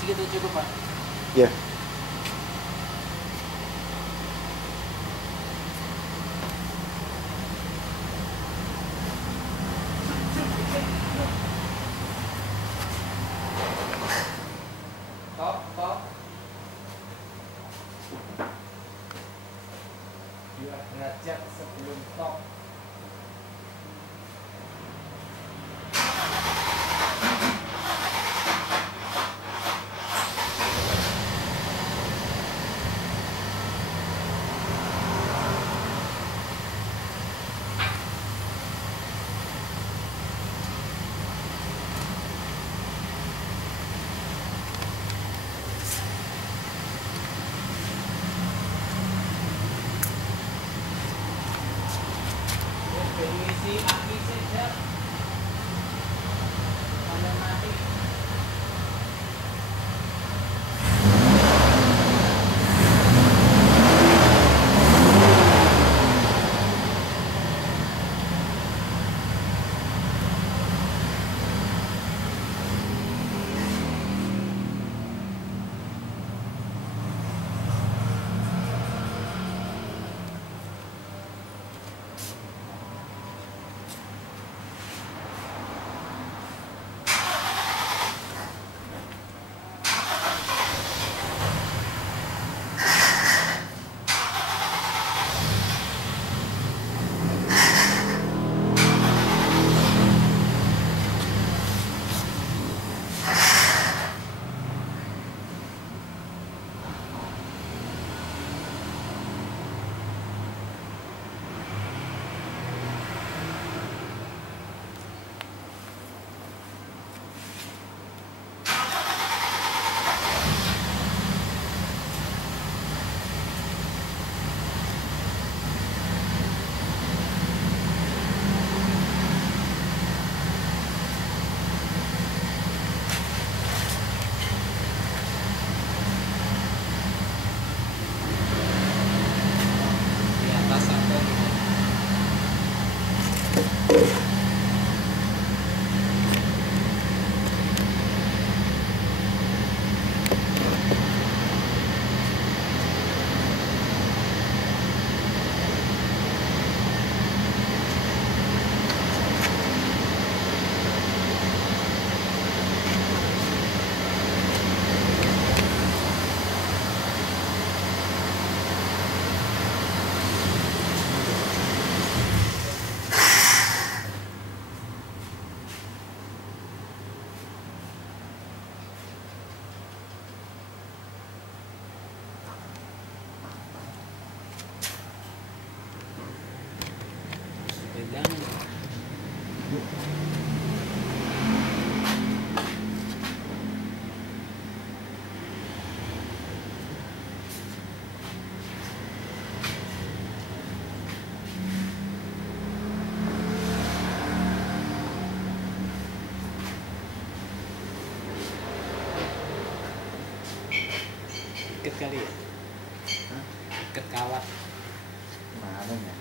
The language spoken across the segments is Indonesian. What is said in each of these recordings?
Segitu cukup, Pak? Ya. Top. Derajat sebelum top. Isi aki saja. Pada mati. Iket kali ya? Iket kawat. Mana ya?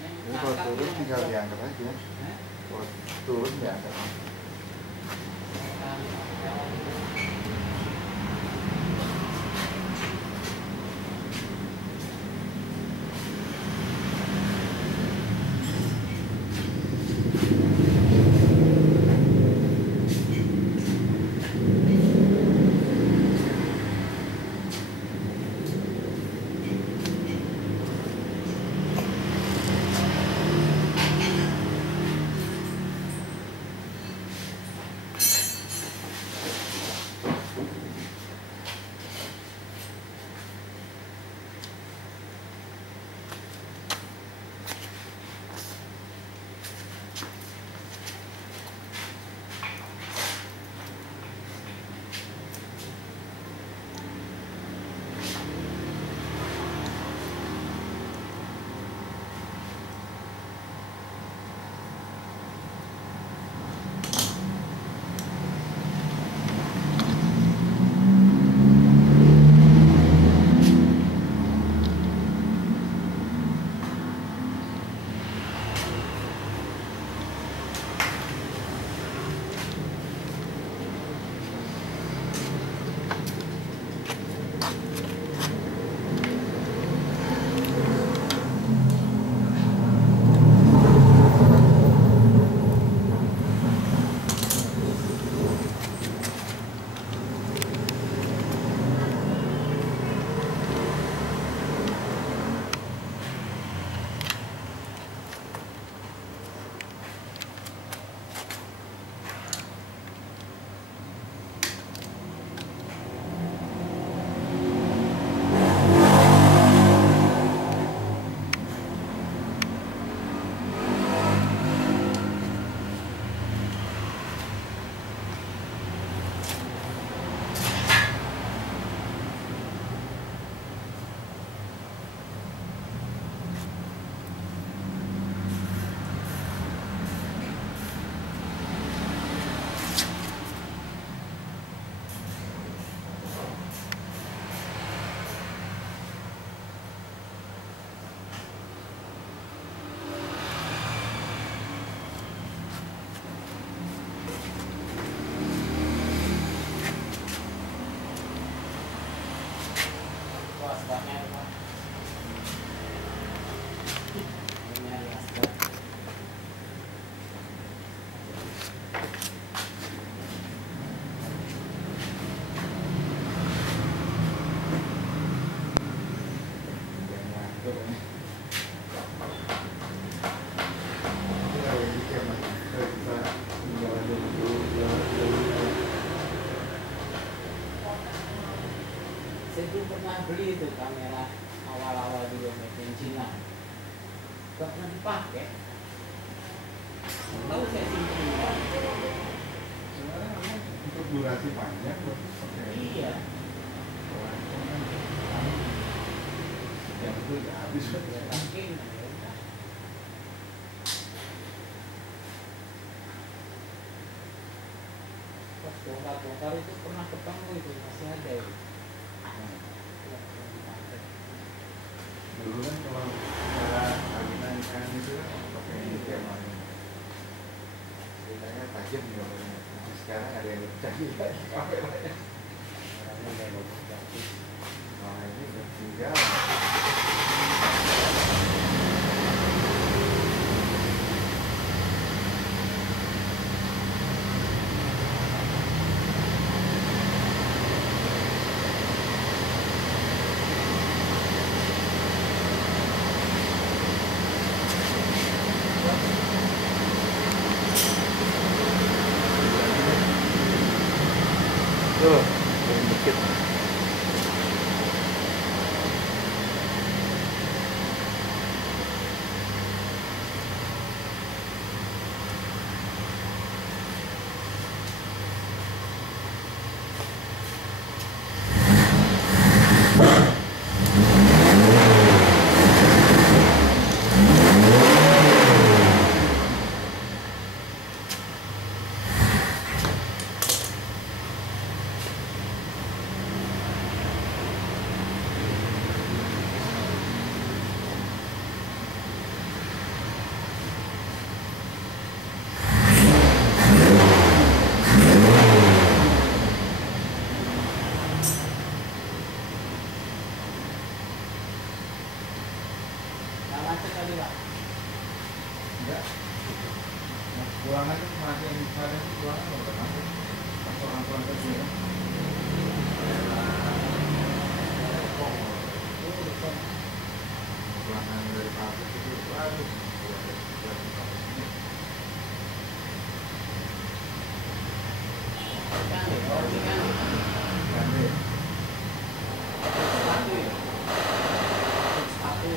Ini kalau turun tinggal diangkat aja. Kalau turun diangkat. beli itu kamera awal-awal juga made in China. Gak pernah dipakai. Tahu saya simpen. Sebenarnya memang untuk durasi panjang pakai. Iya. Yang itu udah habis kan. Mungkin. Pas bongkar-bongkar itu pernah ketemu itu masih ada itu. Dulu kan kalau cara awinan ikan itu kan pakai ini kayak mana? Ceritanya tajam gambarnya. Sekarang ada yang lebih canggih lagi kameranya. Nah ini udah tinggal. Tuh, yang dikit. Nggak macet tadi Pak. Enggak. Nah, pulangan itu masih yang misalnya itu pulangan nggak pernah. Pas orang pulang kerja kan. Pulangan dari pabrik itu aduh. Kan, ini kan. Kan deh. Sepatu ya. Sepatu.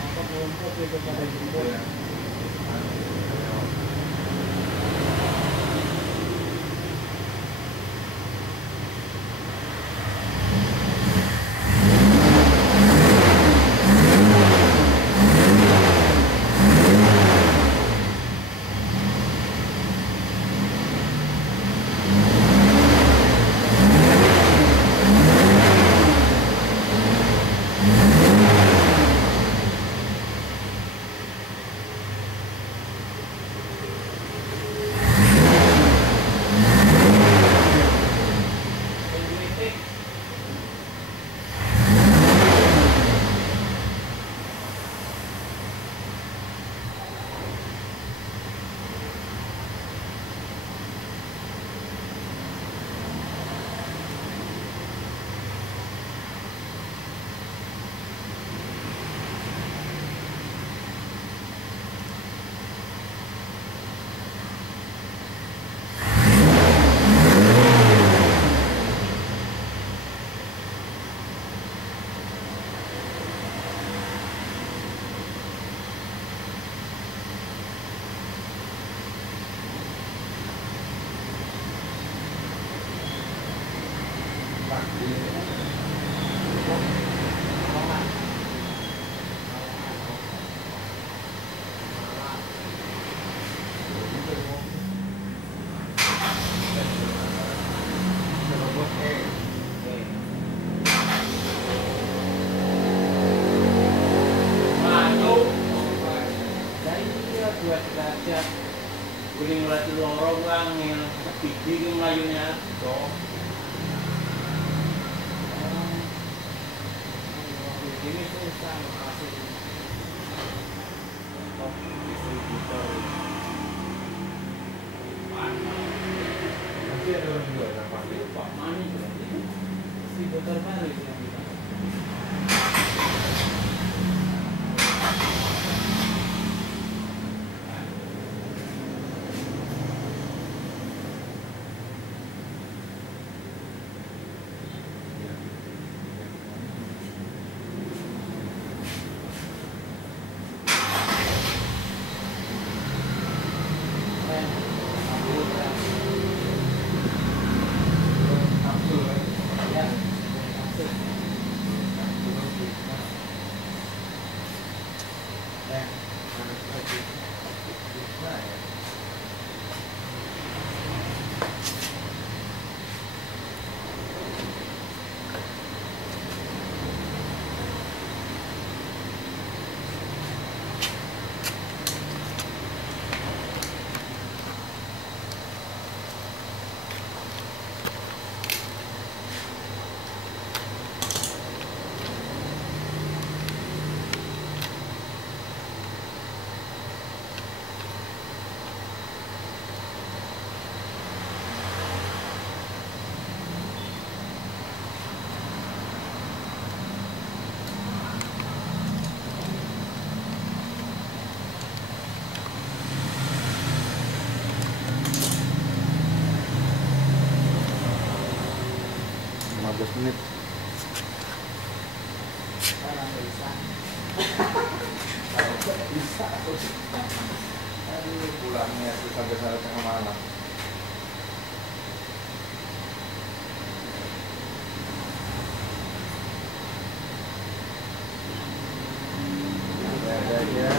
Apa rumput itu pada rumput. Kuning lagi lorong angin, pipi melayunya dong. Ini susah masih distributor. Nanti ada orang juga yang pakai. Pak Mani berarti distributor baru itu yang kita. kapten, ambil kapsul kan? ya, kapsul. Harus lagi gimana ya? Menit. Bisa. Aduh, pulangnya sampai tengah malam. Ada aja.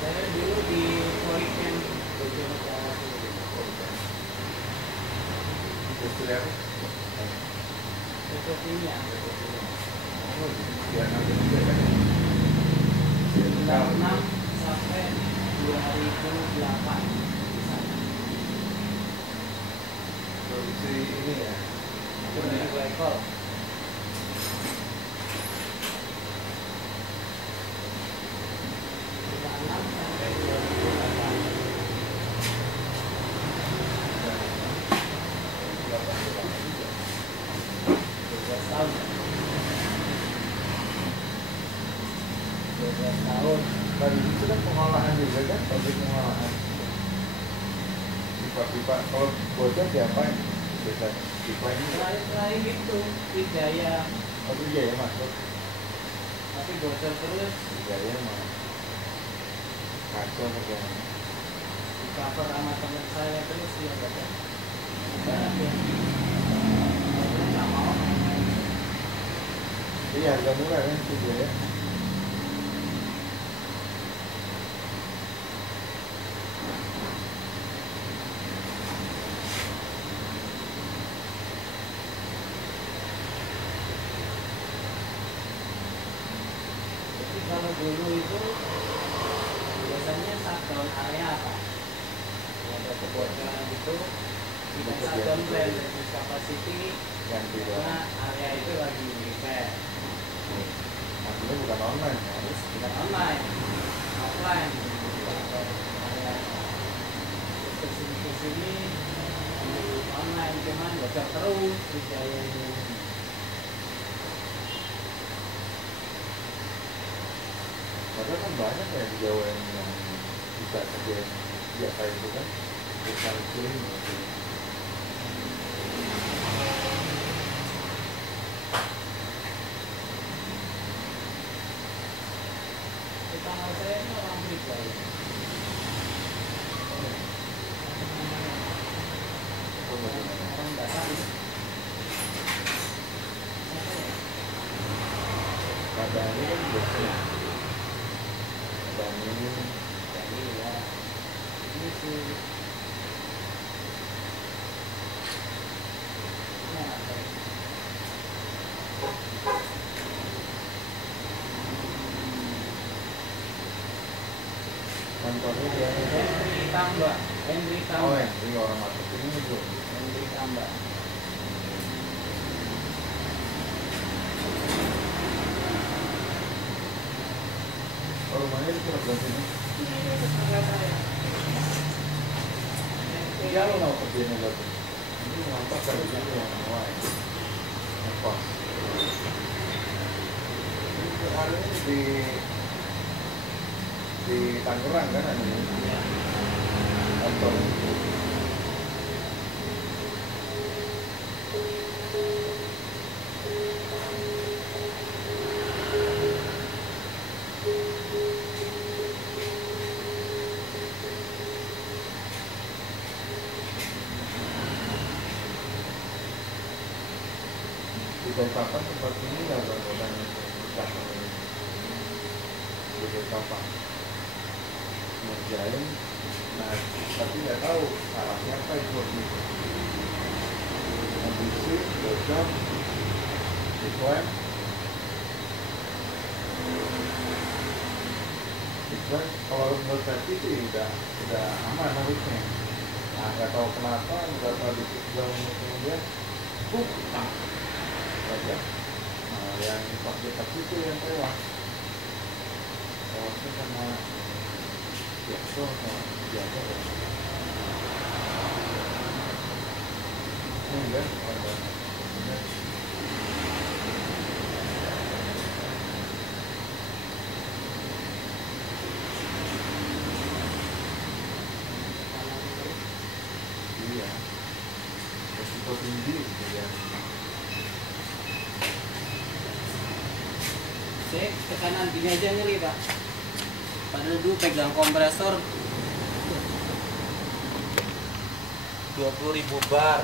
Saya dulu di Poliken Bojonegoro. Industri apa? Petrokimia. Oh, dia nanti juga kan? 96 sampai 2008 di sana. Produksi ini ya? Produksi glikol. Sampai 2008. 12 tahun. 12 tahun. Tadi itu kan pengolahan juga kan? Pabrik pengolahan. Pipa-pipa, kalau bocor diapain? Biasa pipa ini. Terakhir itu Wijaya, Oh iya ya masuk. tapi bocor terus. Iya ya mah. Kacau kerjanya. Di cover sama teman saya terus ya kata. Banyak ya. Saya nggak mau. Iya harga murah kan juga ya. Jadi kalau dulu itu biasanya shutdown area apa? Ada kebocoran itu tidak shutdown plan reduce capacity Yang tidak. karena area itu lagi repair. Artinya bukan online ya. Terus tidak online, offline. Atau area kesini online cuman bocor terus Wijaya ini. Padahal kan banyak ya di Jawa yang bisa kerja biasa itu kan. Bisa kirim gitu. Tetangga saya ini orang Wijaya. Oh, bagaimana? Orang Batak itu. Kadang-kadang kan biasanya. Dan ini Jadi ya ini sih ya, baik. kantornya dia ini. Henry Tambah, Henry Oh Tambah, ya, ini orang marketing itu. Henry Tambah. Oh rumahnya di sebelah sini. Ini tetangga saya. Iya lo mau kerjanya berarti. Ini ngontrak dari sini yang mau ya. Ngekos. Ini hari ini di di Tangerang kan ada Ya. kantor. Di Balikpapan tempat ini nggak ada orang yang berkata sebagai papan ngerjain, nah tapi nggak tahu arahnya apa itu waktu itu. Ambisi, bocor, diklaim, kalau menurut saya sih udah aman harusnya. Nah nggak tahu kenapa beberapa detik kemudian, tak aja. Nah yang pas dekat itu yang tewas. Tewasnya sama biasa sama biasa ya. Ini enggak ada. Iya. Resiko tinggi gitu ya. Saya ke kanan gini aja ngeri Pak. Padahal dulu pegang kompresor 20.000 bar.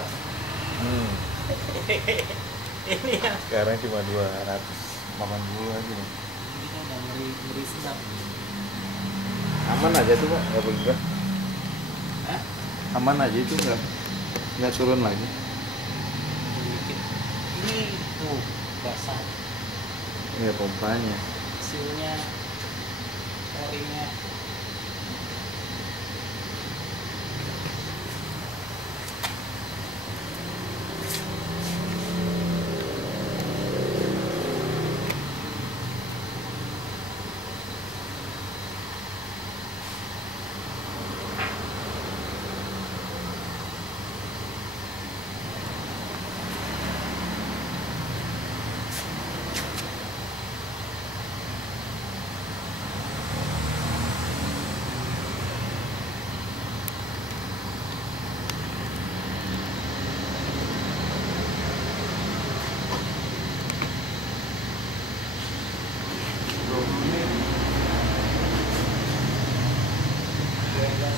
Ini yang Sekarang cuma 280 aja nih. kita udah ngeri sedap. Aman aja tuh Pak, nggak berubah. Hah? Aman aja itu nggak turun lagi. Sedikit. Ini tuh basah. Ya pompanya. Hasilnya orinya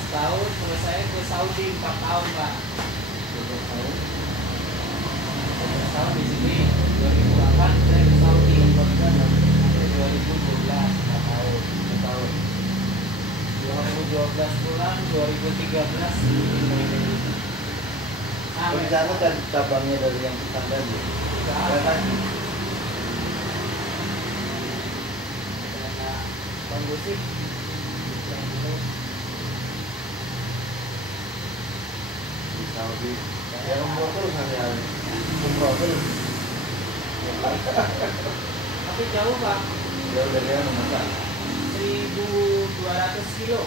tahun, kalau saya ke Saudi 4 tahun Pak. 12 tahun di sini, 2008 saya ke Saudi sampai 2012 4 tahun. 2012 pulang, 2013 Rencana kan cabangnya dari yang kita tadi. Ya kan? karena kondusif Di Saudi ya umroh terus hari-hari, umroh terus. tapi jauh Pak, Jauh dari yang mana? 1.200 kilo,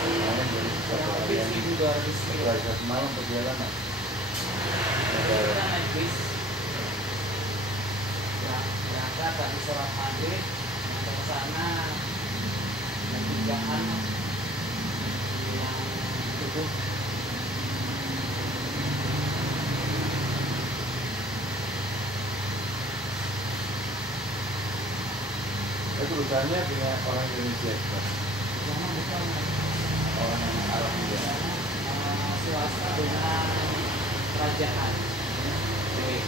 Kemarin dari kurang satu lebih harian, 1.200 kilo. satu malam perjalanan. Kita naik bis berangkat dari sholat maghrib sampai ke sana jam 3-an yang tutup. Itu perusahaannya punya orang Indonesia, Pak. Sama bukan Orang yang Arab juga. swasta dengan kerajaan. Oke.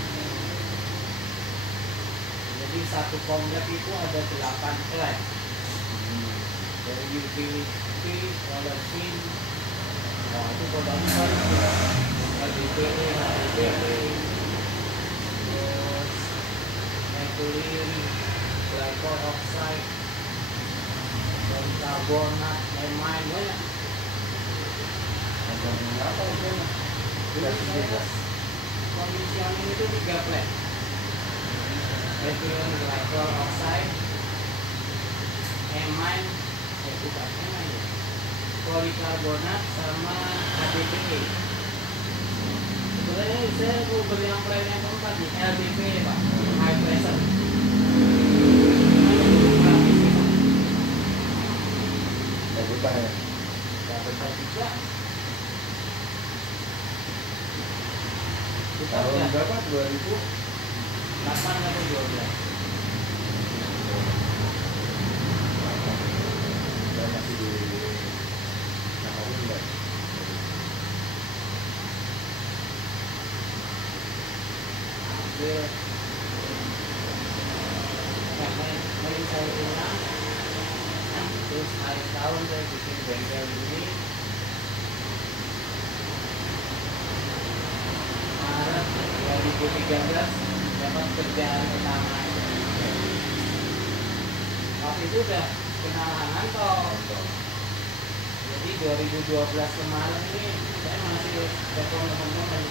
Jadi satu komplek itu ada 8 flat dari utility, Olefin, nah itu produknya LDP, HDP, terus methylene, glycol oxide, dan karbonat, main-main banyak. Macamnya apa itu? Tidak Jadi sedikit. saya conditioning itu 3 flat. Methylene glycol oxide, amine, bukan amine, polikarbonat sama HDP. Sebenarnya saya mau beli yang brand yang keempat nih, LDP Pak, high pressure. ya. Nggak betah juga. Kita Tahun udah berapa? 2000? 8 atau 12. Saya masih di Samarinda. Hampir main saya ulang. Terus akhir tahun saya bikin bengkel ini. Maret 2013 dapat kerjaan utama. Waktu itu udah kenalan toh. Jadi 2012 kemarin ini saya masih telepon teman-teman.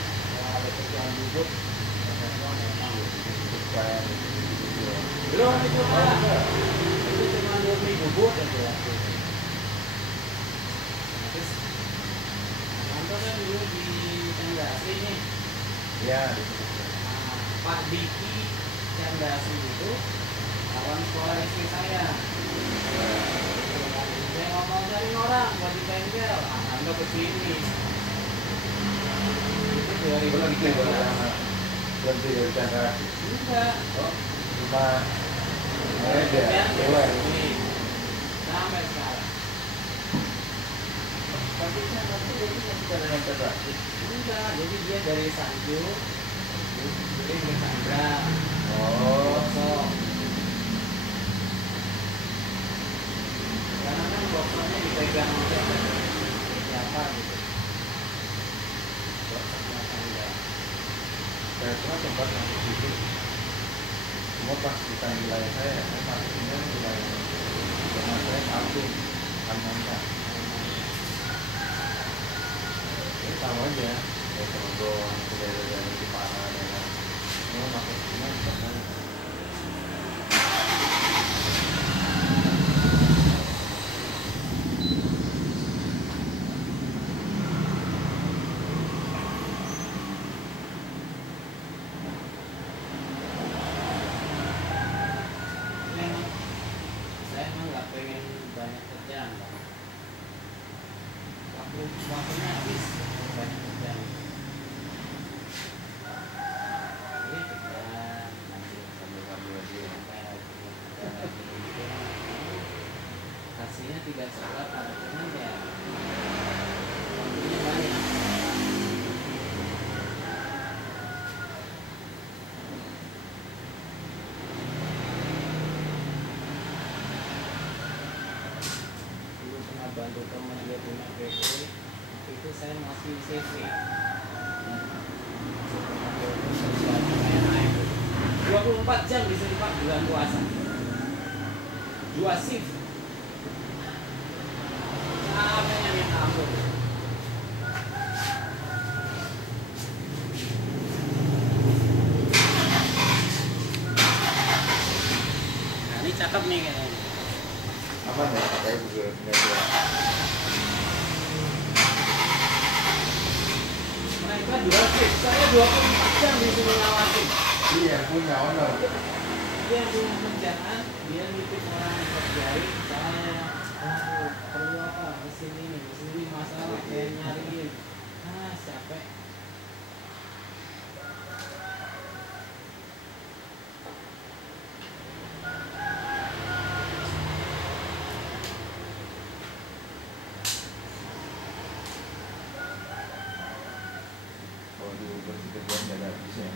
Ada kerjaan duduk. Belum itu malah. Itu cuma 2 minggu bubut aja. Terus kantor kan dulu di Candasi nih. Ya, Nah, Pak Diki Candasi itu kawan sekolah istri saya. Saya ngomong cari orang buat di bengkel, Anda kesini. Itu berhenti 2013. berhenti dari Chandra. Enggak. Oh, cuma Kerjaan aja, di cewek. sini. Sampai sekarang. Tapi Chandra itu dia masih dengan Chandra. Enggak, jadi dia dari Sanju, jadi ke Sandra. Oh, Bokso. Karena kan boksonya dipegang siapa gitu. Boksnya Sandra. saya pernah sempat masuk situ. Cuma pas kita wilayah saya masuknya wilayah karena saya Kaltim, Kanmanta. Ini sama aja, kayak Cirebon, daerah-daerah di Parah, daerah semua masuk semua karena Memang saya emang nggak pengen banyak kerjaan, Bang. Waktunya habis banyak kerjaan. Ini kerjaan nanti sambil dia hasilnya tidak seberapa, cuman ya waktunya banyak. Dulu pernah bantu teman dia punya bakery, itu saya masih CV. 24 jam disuruh Pak bulan puasa. 2 shift. Capeknya minta ampun. Nah, ini cakep nih kayaknya. aman ya, saya juga punya dua. Mereka 2 shift, saya 24 jam disuruh ngawasin. Iya, punya owner. Dia punya kerjaan, dia nitip orang yang kerjain, saya perlu apa, mesin ini masalah, saya nyariin. Capek. Kalau di Uber sih kerjaan nggak ada habisnya.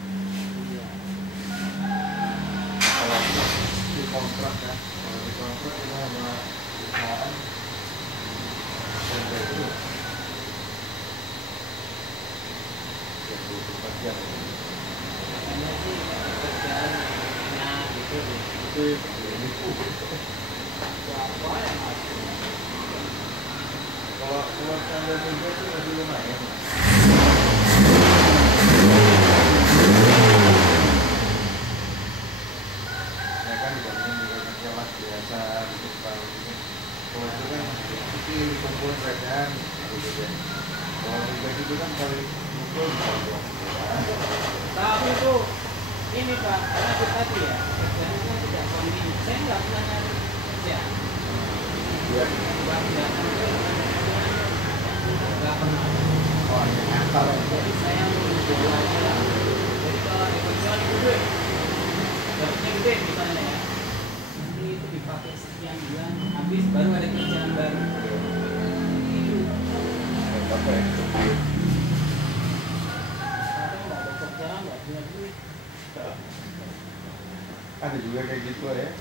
Iya. Kalau di kontrak kan, kalau di kontrak itu sama perusahaan sampai itu 24 jam. Makanya sih kerjaan enak gitu. Itu ini Apa yang masuk? kalau standar juga sih masih lumayan. Ya kan dibanding dengan kelas biasa di depan gitu. Kalau itu kan masih kecil kumpul rekan gitu kan. Kalau juga itu kan kali kumpul bisa Tapi itu ini Pak, karena itu tadi ya kerjaan kan tidak kontinu. Saya nggak pernah nyari kerja. ya. tapi datang ke nggak pernah. Oh, yang ngantar ya. Jadi saya menjual aja. Jadi kalau ekosistem itu gede, dapatnya gede misalnya ya. Nanti itu dipakai sekian bulan, habis baru ada kerjaan baru. Itu. Apa ya? Kadang nggak ada kerjaan, nggak punya duit. Ada juga kayak gitu ya.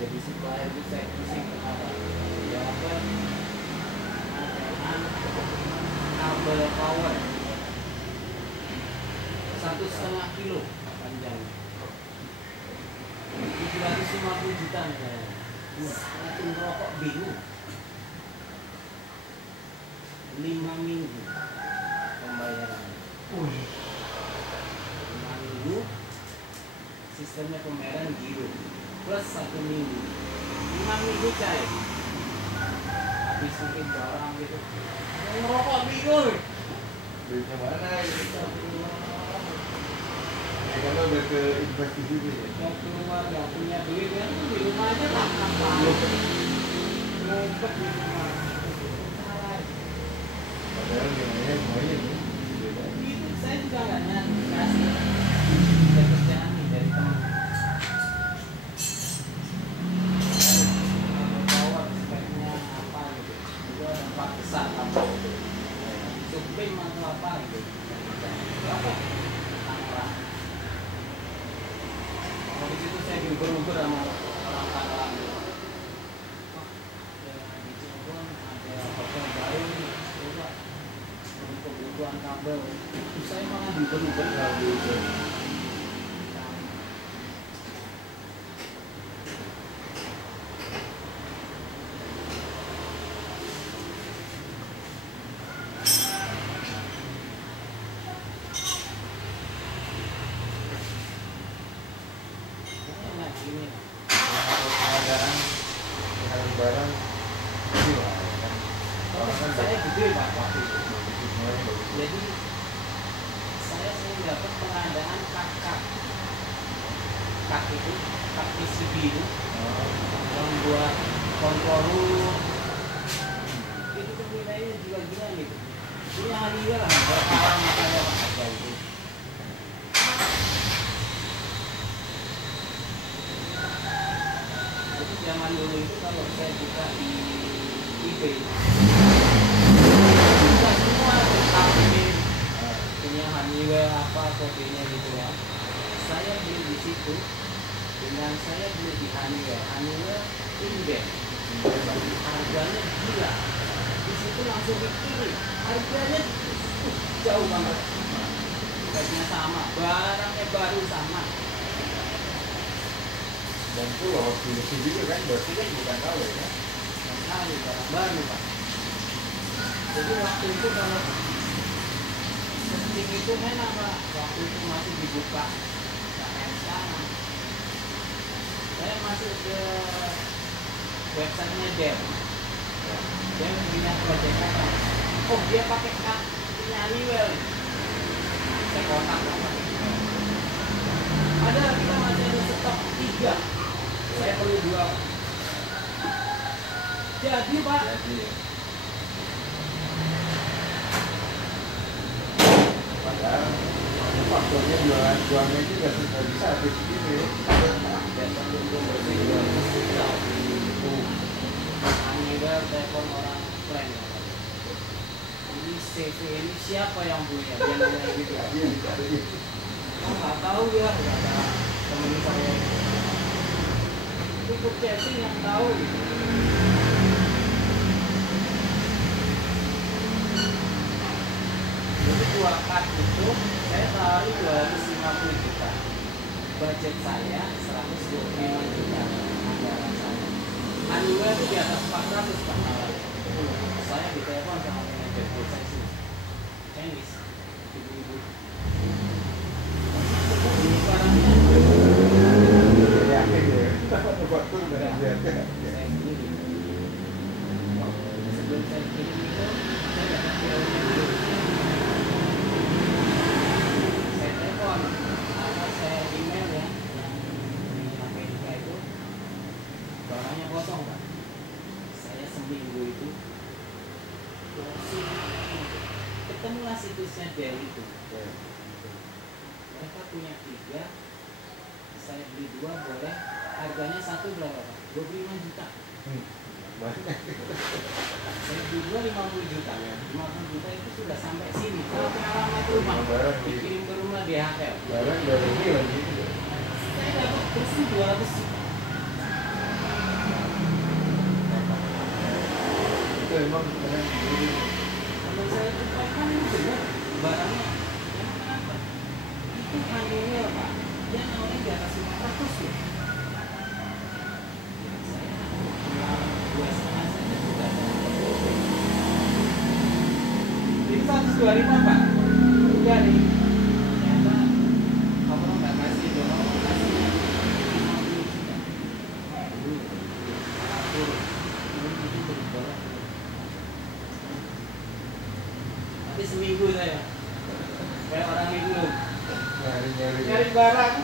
Jadi supplier itu saya pusing kenapa? Ya apa? Adaan kabel power 1,5 kilo panjangnya, 750 juta nih. Saya tuh ngerokok bingung. 5 minggu pembayaran. 5 minggu sistemnya pembayaran giro plus 1 minggu. 5 minggu cair. Habis mungkin barang gitu. Yang ngerokok bingung. Duitnya mana gitu. Ya kalau udah ke investasi gitu ya. Yang keluar nggak punya duit kan di rumah aja lah ngumpet di rumah. Salah. Padahal semuanya nih. Itu saya juga nggak kasih ada kerjaan nih dari teman. Bawa speknya apa gitu. Itu ada 4 besar apa gitu. Suping atau apa gitu. Apa? Tangerang. Kalau di situ saya diukur-ukur sama orang Tangerang gitu. Oh, ya, di Cirebon ada hotel baru nih. Coba untuk kebutuhan kabel. Saya malah diukur-ukur kalau diukur. Enak gini. Kalau pengadaan barang ini lah ya kan. Orang kan Saya gede Pak waktu itu. semuanya bagus. Jadi saya sering dapat pengadaan kak itu kak PCB itu yang buat kontrol room. Itu tuh nilainya gila-gila gitu. Ini hadiah lah berapa orang makanya Pak harga itu. Jadi zaman dulu itu kalau saya buka di eBay buka semua tentang ini punya Honeywell apa kodenya gitu ya. Saya beli di situ dengan saya beli di Honeywell inden harganya gila. Di situ langsung dikirim harganya jauh banget. Harganya sama, barangnya baru sama. Dan itu loh waktu juga kan berarti kan bukan tahu ya kan. Sekali barang baru Pak. Jadi waktu itu kalau setting itu enak Pak. Waktu itu masih dibuka. Nggak kayak sekarang. Saya masuk ke websitenya Dell. Dia punya project apa? Oh dia pakai punya Honeywell. Saya kontak Pak. Ada kita masih ada stok 3. Saya perlu 2. Jadi Pak. Jadi padahal faktornya jualannya juga nggak bisa habis gini. Honeywell telepon orang plan. Ini CV ini siapa yang punya? Dia nanya gitu. Iya, dicari. Oh nggak tahu ya, nggak ada temen saya. Itu purchasing yang tahu gitu. Jadi 2 kart itu saya taruh 250 juta. Budget saya 125 juta anggaran saya. Honeywell itu di atas 400 Pak nalar. Saya ditelepon sama manajer prosesi Chinese ibu-ibu. Ini barangnya Yakin ya. Waktu udah lihat. saya beli. Sebelum saya kirim itu saya dapat PO-nya dulu. Saya telepon atau saya email ya. situsnya Dell itu. Ya. Mereka punya 3, saya beli 2 boleh. Harganya satu berapa Pak? 25 juta. Banyak. Saya beli 2 50 juta. 50 juta itu sudah sampai sini. Sampai alamat rumah. Barang Dikirim ke rumah DHL. barang dari ini lagi gitu. Saya dapat bersih 200 juta. Itu emang benar. Kalau saya tukarkan itu benar barangnya. Emang kenapa? Itu Honeywell Pak. Dia nawarnya di atas 500 loh. Saya pulang 2,5 saja sudah dapat. Ini 125 Pak. Udah nih. Ternyata kamu nggak kasih dong, kasihnya 50 juta. Belum itu berubah. Tapi seminggu saya kayak orang linglung nyari barang.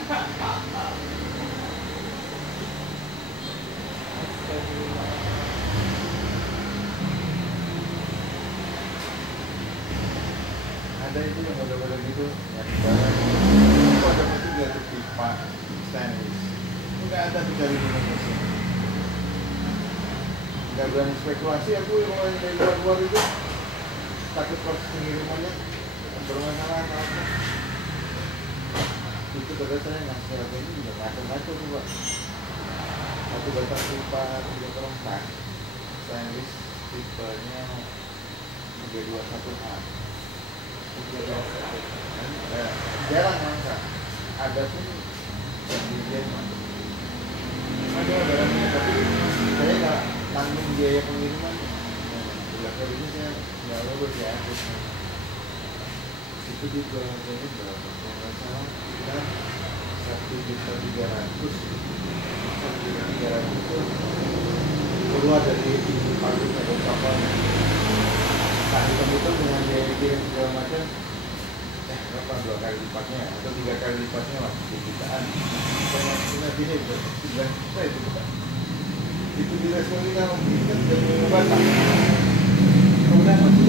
Ada itu yang model-model gitu yang barang kodok itu dia tuh pipa stainless nggak ada tuh dari Indonesia, nggak berani spekulasi aku yang dari luar-luar itu takut proses pengirimannya bermasalah apa itu pada saya ngasih harga ini juga macam-macam tuh Pak. Satu batang pipa 3/4 stainless tipenya 321A. Jarang angka, ada pun yang di Jerman ada barangnya, tapi saya nggak tanggung biaya pengiriman. Bulan kali ini saya nggak lulus ya, itu juga harganya berapa? Kalau nggak salah sekitar 1.300.000. 1.300.000 itu keluar dari pabrik atau kapal. Nah, hitung-hitung dengan biaya kirim segala macam, berapa 2 kali lipatnya atau 3 kali lipatnya lah, 1 jutaan. Saya punya gini, 9 juta itu Pak. Itu di respon kita memberikan dan mengubahkan. Kemudian masih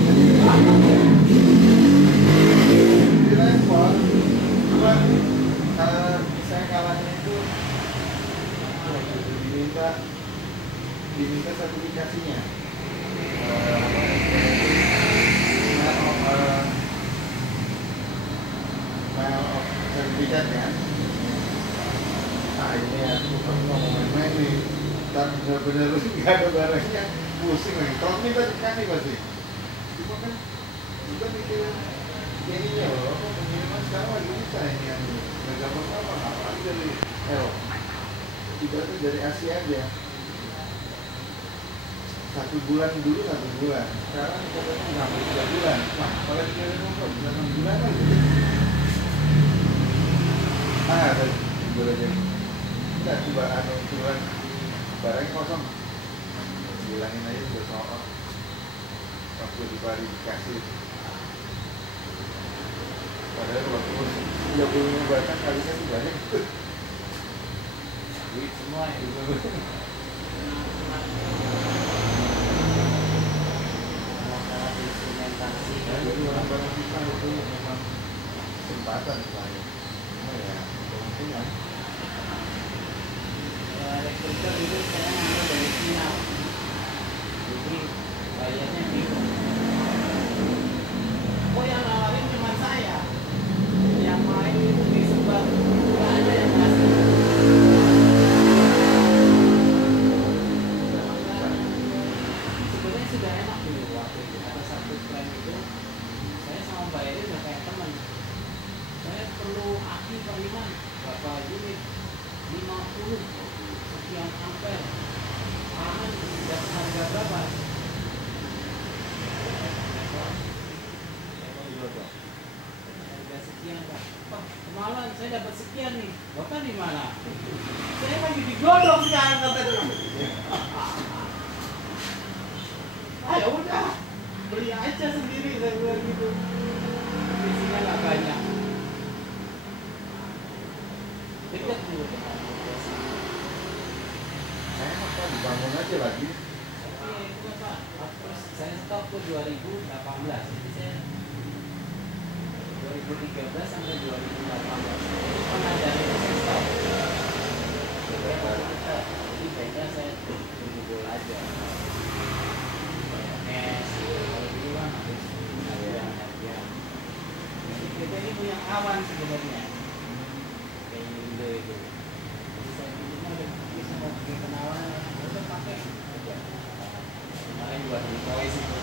di respon, cuma kalau saya kalahnya itu diminta sertifikasinya. Sertifikat kan. Nah ini aku mau main-main nih, dan benar-benar nggak ada barangnya, pusing lagi. Kalau minta dikasih pasti, cuma kan juga mikir ininya loh, pengiriman sekarang lagi bisa ini yang nggak gampang apalagi dari tidak tuh dari Asia aja. 1 bulan dulu 1 bulan, sekarang katanya sampai 3 bulan. Wah, kalau dikirim kok bisa 6 bulan lagi. Ada boleh jadi. Enggak coba tulang barangnya kosong. Bilangin aja udah soal waktu diverifikasi. Padahal waktu 30 batang kali kan banyak. Duit semua itu. Jadi orang-orang kita itu memang kesempatan saya. Ya, kemungkinan. Rekruter itu saya ngambil dari Cina. Jadi bayarnya bingung. Oh yang nawarin cuma saya. Yang lain itu disebar. Nggak ada yang kasih. Sebenarnya sudah enak dulu waktu itu. Ada satu plan itu. Saya sama bayarnya udah kayak teman. Saya perlu aki periman berapa unit 50 sekian ampere aman dapat harga berapa harga sekian Pak. Pak kemarin saya dapat sekian nih Bapak di mana saya lagi digodok sekarang katanya. Ya udah beli aja sendiri saya bilang gitu isinya nggak banyak. Dekat dulu dengan lokasi. Enak Pak, dibangun aja lagi. Tapi itu kan Pak, terus saya stop ke 2018. Jadi saya 2013 sampai 2018 itu pernah dari investor. Jadi beda saya jebol aja. Nes, kalau dulu kan harus harga. Jadi kita ini punya awan sebenarnya. Kayak Indo itu. Jadi saya pinjamnya udah bisa mau pakai kenalan, udah pakai aja. Kemarin buat invoice itu.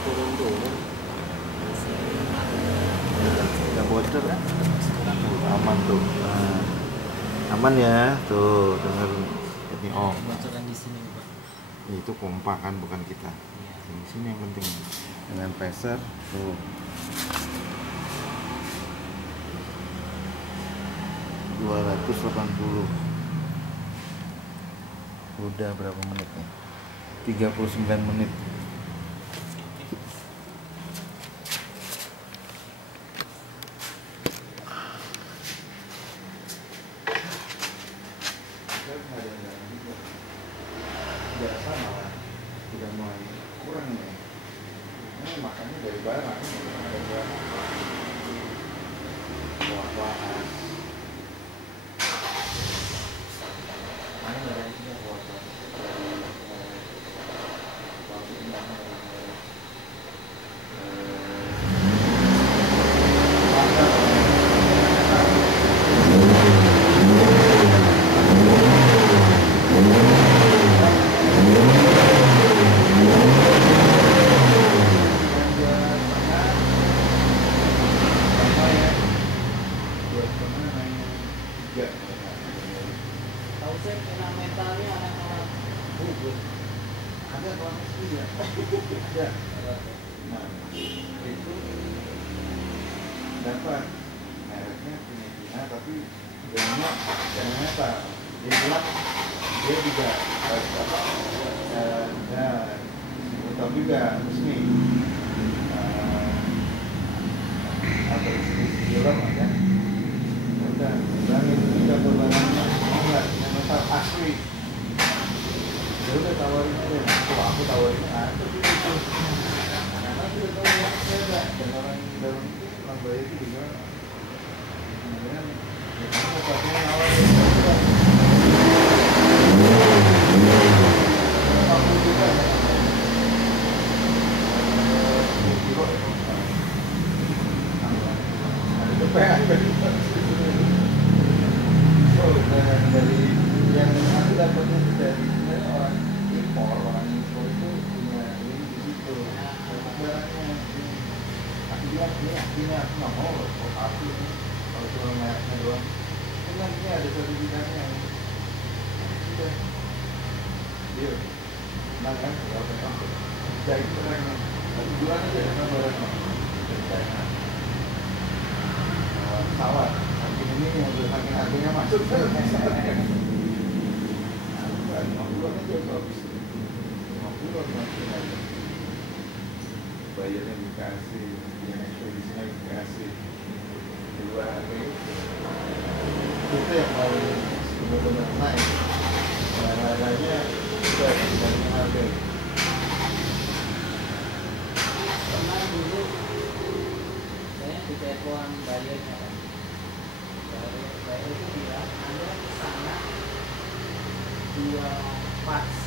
Turun-turun Udah bocor kan? Aman tuh. Nah, aman ya, tuh denger ini Om. bocoran di sini Pak. Itu kompak kan, bukan kita. Iya. Di sini yang penting dengan peser tuh. $280. Udah berapa menit nih? 39 menit. Biasa malah udah mulai kurang nih. Ini makannya dari barang, ada barang buah-buahan. Mana ada yang sudah Buah-buahan. tahu saya kena mentalnya anak-anak bubur. Ada kalau asli ya. Ada. Nah, itu dapat mereknya Filipina tapi bilangnya jangan metal. Dia bilang dia juga tapi juga resmi atau film ada. Udah, bilangin kita berbarang enggak yang metal asli. Ya udah tawarin aja. Kalau aku tawarin ada gitu. Karena sudah tahu ya saya dan orang dalam itu orang bayar itu juga. Kemudian ya kamu pakai nawarin juga. Aku juga. Kilo ya. Ada depan dari yang aku dapatnya dari sebenarnya orang impor itu punya ini di situ dapat barangnya. Aku bilang ini aku nggak mau loh kalau aku ini kalau cuma mereknya doang. Kan ini ada sertifikatnya. Sudah, deal. Nah kan, kalau memang jadi barangnya, aku jual aja dengan barangnya dari China. Pesawat. Ini yang udah saking harganya masuk ke masalahnya. Nah, 50 aja bagus. 50 masih aja. Bayarnya dikasih, yang ekspedisinya dikasih. Dua harga itu yang paling benar-benar naik. Dan harganya udah dari harga. Pernah dulu saya di telepon bayarnya kan. Saya itu bilang Anda kesana 2 parts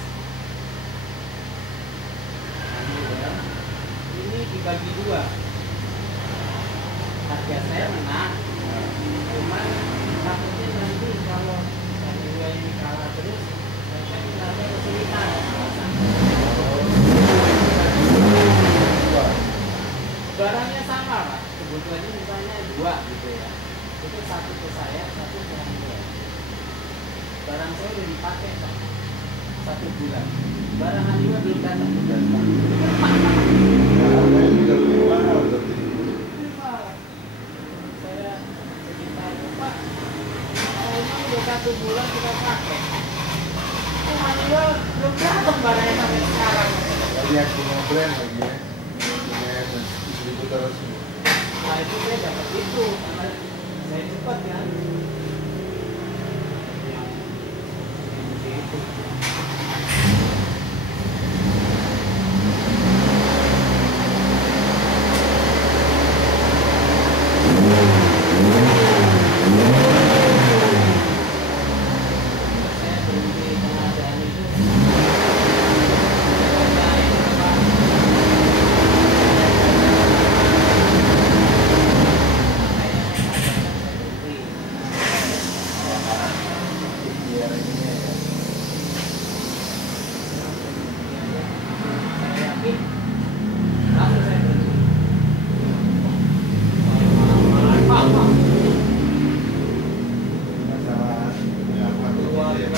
ini dibagi 2 harga saya menang cuman takutnya nanti kalau dari 2 ini kalah terus saya minta kesulitan barangnya sama Pak kebutuhannya misalnya 2 gitu ya itu 1 ke saya, 1 ke Anda. Barang saya udah dipakai Pak 1 bulan. Barang Anda belum datang. Harganya juga lebih mahal berarti. Saya cerita Pak, kalau udah 1 bulan kita pakai. Itu manual punya brand lagi ya, punya distributor resmi. Nah itu saya dapat itu karena saya cepat kan. Yang itu. Saya berhenti tengah jalan itu. Biar ini ya. Masalah punya apa tuh ya.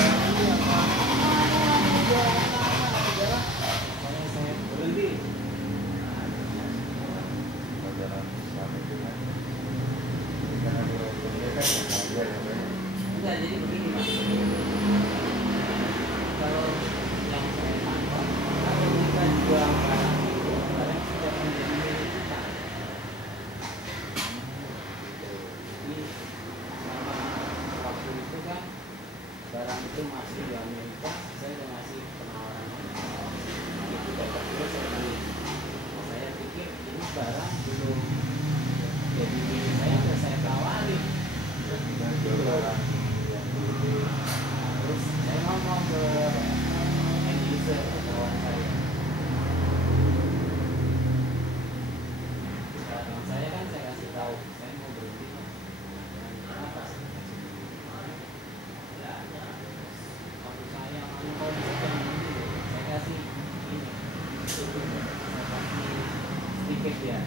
Pelajaran Islam itu kan. Ini kan ada kuliah kan ya ya. Jadi begini Mas. Kalau yang saya tangkap, kalau kita jual barang itu, barang sudah menjadi milik kita. Ini sama waktu itu kan barang itu masih di Amerika, saya udah ngasih penawaran itu dapat terus saya beli. Saya pikir ini barang belum jadi milik saya, udah saya tawarin. Kita jual barang yang Terus saya ngomong ke end user kawan saya. Kawan saya kan saya kasih tahu, saya mau berhenti. Kenapa sih? Waktu saya mau konsep yang ini, saya kasih ini, saya kasih sedikit ya.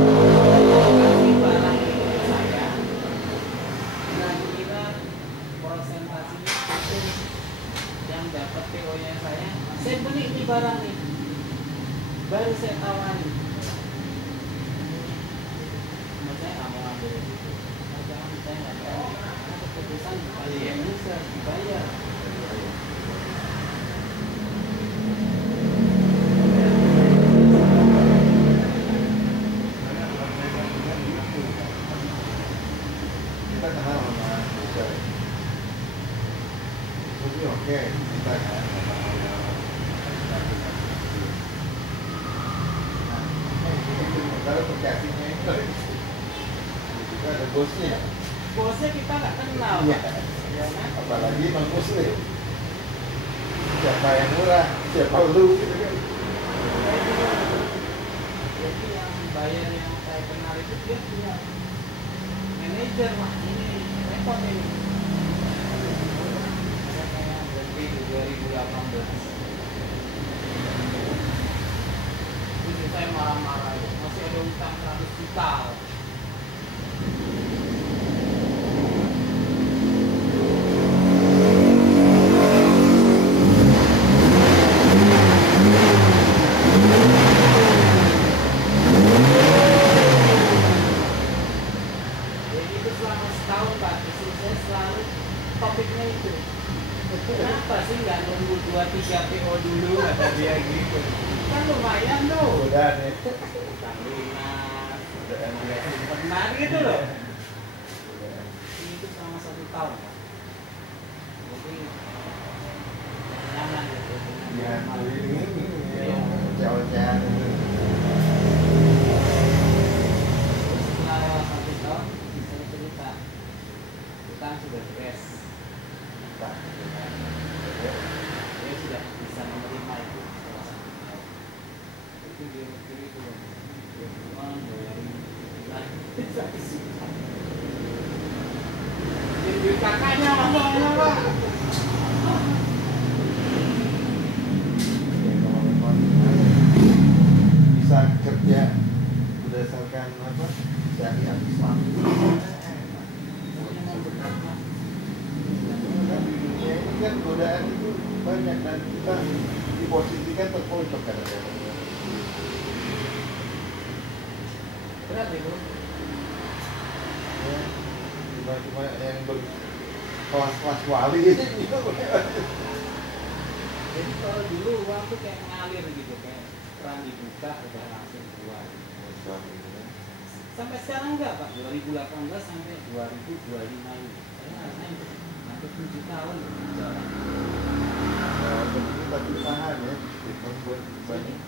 Kasih barang itu ke saya. Kira-kira prosentasinya itu yang dapat PO-nya saya beli ini barang nih, baru saya tawari. Cuma saya nggak mau ambil itu, saya nggak tahu. Karena keputusan dari yang user dibayar. kita kenal sama user. Jadi oke kita kan kalau terjadinya itu kita ada bosnya. Bosnya kita nggak kenal. Iya. Ya kan? Apalagi non muslim. Siapa yang murah, siapa lu gitu kan. Jadi yang bayar yang saya kenal itu dia punya manajer, wah ini repot ini. Saya kayak berhenti di 2018. Itu saya marah-marah, masih ada utang 100 juta. Jadi itu selama setahun Pak, istri saya selalu topiknya itu. Kenapa sih nggak nunggu 2-3 PO dulu kata dia gitu. Kan lumayan tuh. Udah nih. Utang lunas, Udah nggak simpenan gitu loh. Itu selama 1 tahun Pak. Jadi jangan gitu. Iya, ini Iya. jauh-jauh itu. Terus setelah lewat 1 tahun, saya cerita utang sudah beres. Nah, Dia sudah bisa menerima itu setelah 1 tahun. Itu dia mikir itu dia cuma bayarin lagi 1 juta. Jadi duit kakaknya mana Pak? ya kalau memang bisa kerja berdasarkan apa syariat Islam itu Pokoknya mau berkata. kan di dunia ini kan godaan itu banyak dan kita diposisikan terpojok kadang-kadang. Berat itu. Ya, cuma yang berkelas-kelas wali itu Jadi kalau dulu uang tuh kayak ngalir gitu, kayak keran dibuka udah langsung keluar. Sampai sekarang enggak Pak, 2018 sampai 2025 ini. Saya ngerasain hampir 7 tahun jalan. Jadi bagi usaha ya, membuat Jadi banyak.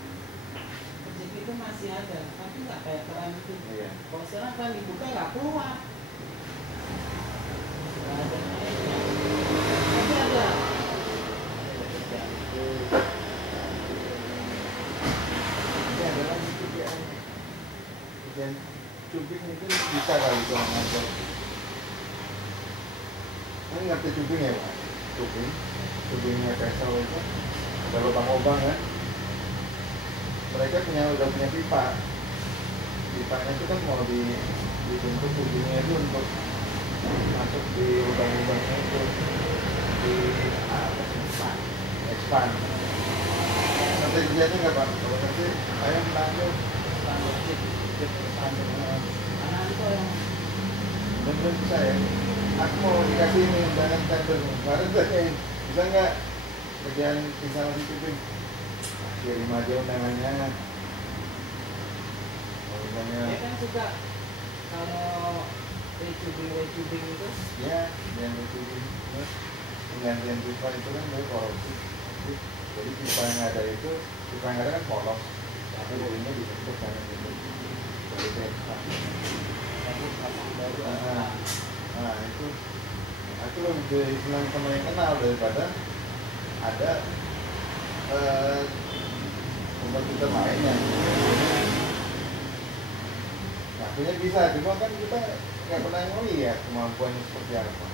rezeki itu masih ada, tapi nggak kayak keran itu. Iya. Kalau sekarang kan dibuka nggak keluar. Nggak ada airnya. Tapi ada. Ini adalah itu ya. Dan cubing itu bisa kali kalau ngajar. Kan ngerti cubing ya Pak? Cubingnya pesel itu ada lubang-lubang kan? Mereka udah punya pipa. Pipanya itu kan mau dibentuk cubingnya itu untuk masuk di lubang-lubangnya itu di expand. Nanti kerjanya nggak Pak? Kalau nanti saya menanggung Standar chip, standar. Anak itu yang bener-bener bisa ya. Aku mau dikasih ini undangan tender kemarin tanyain bisa nggak kerjaan instalasi cubing, kirim aja undangannya. Kalau misalnya dia kan suka kalau recubing itu ya yang cubing terus penggantian pipa itu kan dari korupsi. Jadi pipa yang ada itu pipa yang ada kan polos, tapi ujungnya dibentuk kan gitu. Jadi baru pasang baru nah itu aku lebih senang sama yang kenal daripada ada kompetitor lain yang akhirnya bisa, cuma kan kita nggak pernah ngeliat kemampuannya seperti apa.